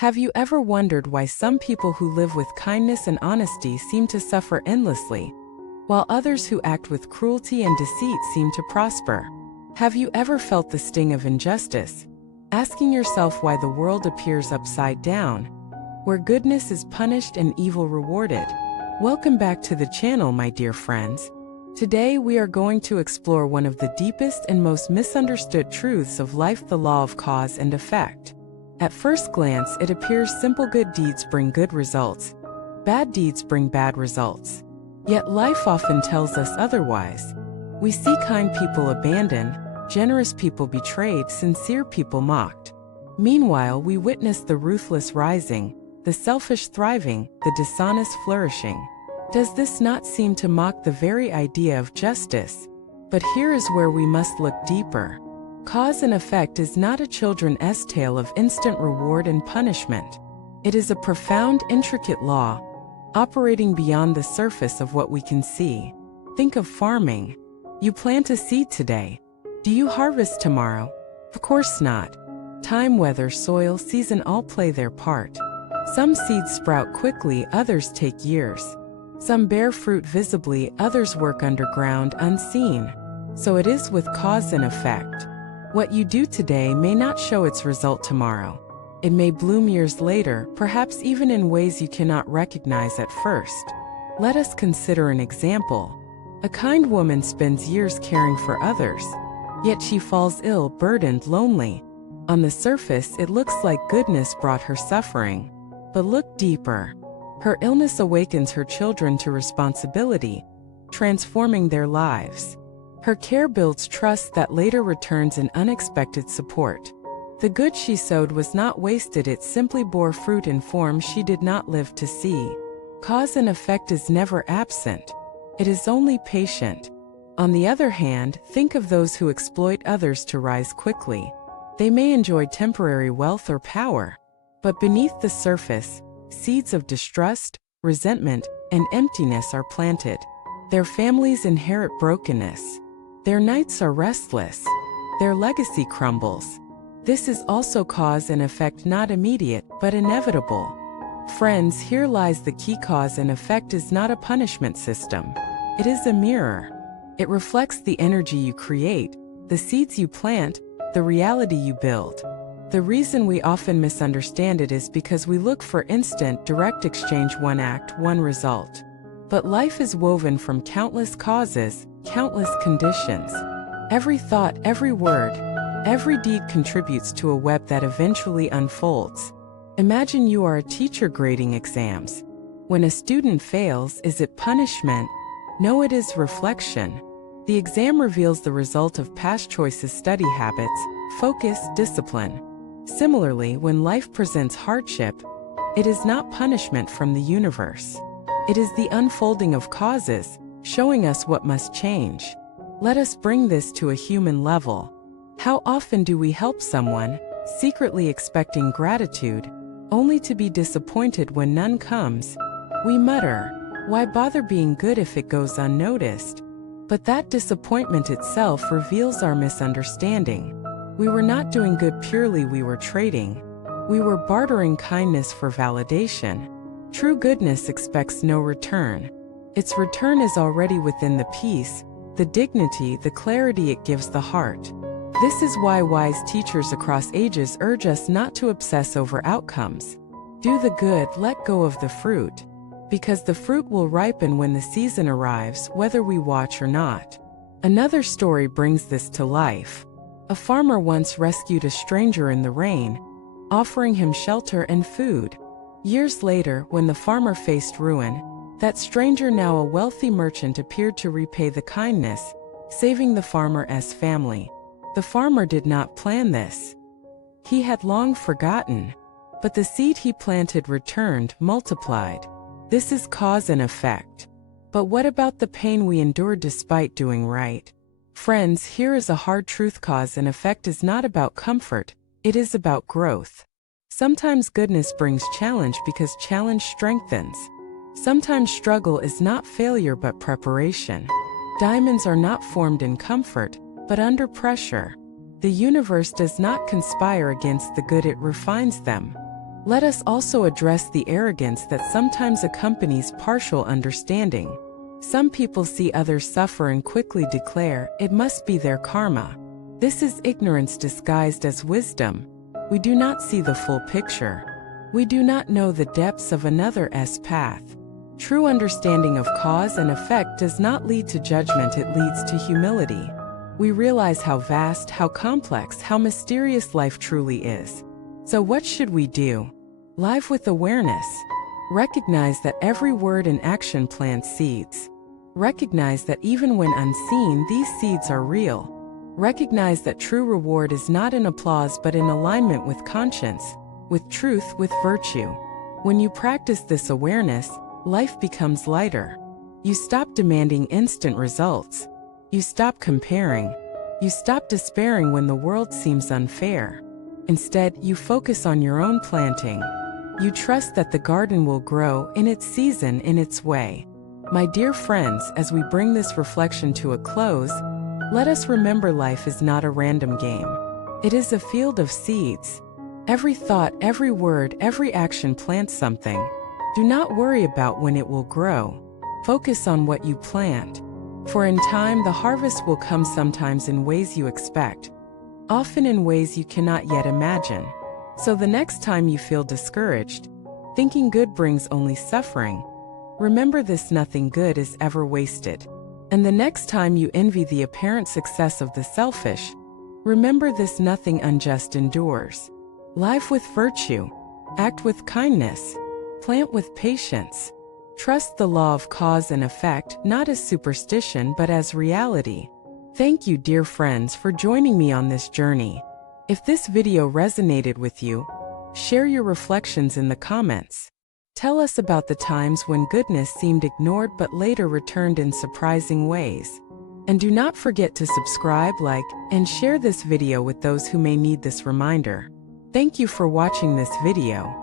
Have you ever wondered why some people who live with kindness and honesty seem to suffer endlessly, while others who act with cruelty and deceit seem to prosper? Have you ever felt the sting of injustice, asking yourself why the world appears upside down, where goodness is punished and evil rewarded? Welcome back to the channel, my dear friends. Today we are going to explore one of the deepest and most misunderstood truths of life: the law of cause and effect. At first glance, it appears simple: good deeds bring good results, bad deeds bring bad results. Yet life often tells us otherwise. We see kind people abandoned, generous people betrayed, sincere people mocked. Meanwhile, we witness the ruthless rising, the selfish thriving, the dishonest flourishing. Does this not seem to mock the very idea of justice? But here is where we must look deeper. Cause and effect is not a children's tale of instant reward and punishment. It is a profound, intricate law, operating beyond the surface of what we can see. Think of farming. You plant a seed today. Do you harvest tomorrow? Of course not. Time, weather, soil, season all play their part. Some seeds sprout quickly, others take years. Some bear fruit visibly, others work underground, unseen. So it is with cause and effect. What you do today may not show its result tomorrow. It may bloom years later, perhaps even in ways you cannot recognize at first. Let us consider an example. A kind woman spends years caring for others, yet she falls ill, burdened, lonely. On the surface, it looks like goodness brought her suffering. But look deeper. Her illness awakens her children to responsibility, transforming their lives. Her care builds trust that later returns in unexpected support. The good she sowed was not wasted, it simply bore fruit in form she did not live to see. Cause and effect is never absent. It is only patient. On the other hand, think of those who exploit others to rise quickly. They may enjoy temporary wealth or power, but beneath the surface, seeds of distrust, resentment, and emptiness are planted. Their families inherit brokenness. Their nights are restless. Their legacy crumbles. This is also cause and effect, not immediate, but inevitable. Friends, here lies the key. Cause and effect is not a punishment system. It is a mirror. It reflects the energy you create, the seeds you plant, the reality you build. The reason we often misunderstand it is because we look for instant, direct exchange: one act, one result. But life is woven from countless causes, countless conditions. Every thought, every word, every deed contributes to a web that eventually unfolds. Imagine you are a teacher grading exams. When a student fails, is it punishment? No, it is reflection. The exam reveals the result of past choices, study habits, focus, discipline. Similarly, when life presents hardship, it is not punishment from the universe. It is the unfolding of causes, showing us what must change. Let us bring this to a human level. How often do we help someone, secretly expecting gratitude, only to be disappointed when none comes? We mutter, "Why bother being good if it goes unnoticed?" But that disappointment itself reveals our misunderstanding. We were not doing good purely, we were trading. We were bartering kindness for validation. True goodness expects no return. Its return is already within the peace, the dignity, the clarity it gives the heart. This is why wise teachers across ages urge us not to obsess over outcomes. Do the good, let go of the fruit. Because the fruit will ripen when the season arrives, whether we watch or not. Another story brings this to life. A farmer once rescued a stranger in the rain, offering him shelter and food. Years later, when the farmer faced ruin, that stranger, now a wealthy merchant, appeared to repay the kindness, saving the farmer's family. The farmer did not plan this. He had long forgotten. But the seed he planted returned, multiplied. This is cause and effect. But what about the pain we endured despite doing right? Friends, here is a hard truth: cause and effect is not about comfort, it is about growth. Sometimes goodness brings challenge because challenge strengthens. Sometimes struggle is not failure but preparation. Diamonds are not formed in comfort, but under pressure. The universe does not conspire against the good, it refines them. Let us also address the arrogance that sometimes accompanies partial understanding. Some people see others suffer and quickly declare, "It must be their karma." This is ignorance disguised as wisdom. We do not see the full picture. We do not know the depths of another's path. True understanding of cause and effect does not lead to judgment, it leads to humility. We realize how vast, how complex, how mysterious life truly is. So what should we do? Live with awareness. Recognize that every word and action plants seeds. Recognize that even when unseen, these seeds are real. Recognize that true reward is not in applause but in alignment with conscience, with truth, with virtue. When you practice this awareness, life becomes lighter. You stop demanding instant results. You stop comparing. You stop despairing when the world seems unfair. Instead, you focus on your own planting. You trust that the garden will grow in its season, in its way. My dear friends, as we bring this reflection to a close, let us remember life is not a random game. It is a field of seeds. Every thought, every word, every action plants something. Do not worry about when it will grow. Focus on what you plant. For in time, the harvest will come, sometimes in ways you expect, often in ways you cannot yet imagine. So the next time you feel discouraged, thinking good brings only suffering, remember this: nothing good is ever wasted. And the next time you envy the apparent success of the selfish, remember this: nothing unjust endures. Live with virtue. Act with kindness. Plant with patience. Trust the law of cause and effect, not as superstition but as reality. Thank you, dear friends, for joining me on this journey. If this video resonated with you, share your reflections in the comments. Tell us about the times when goodness seemed ignored but later returned in surprising ways. And do not forget to subscribe, like, and share this video with those who may need this reminder. Thank you for watching this video.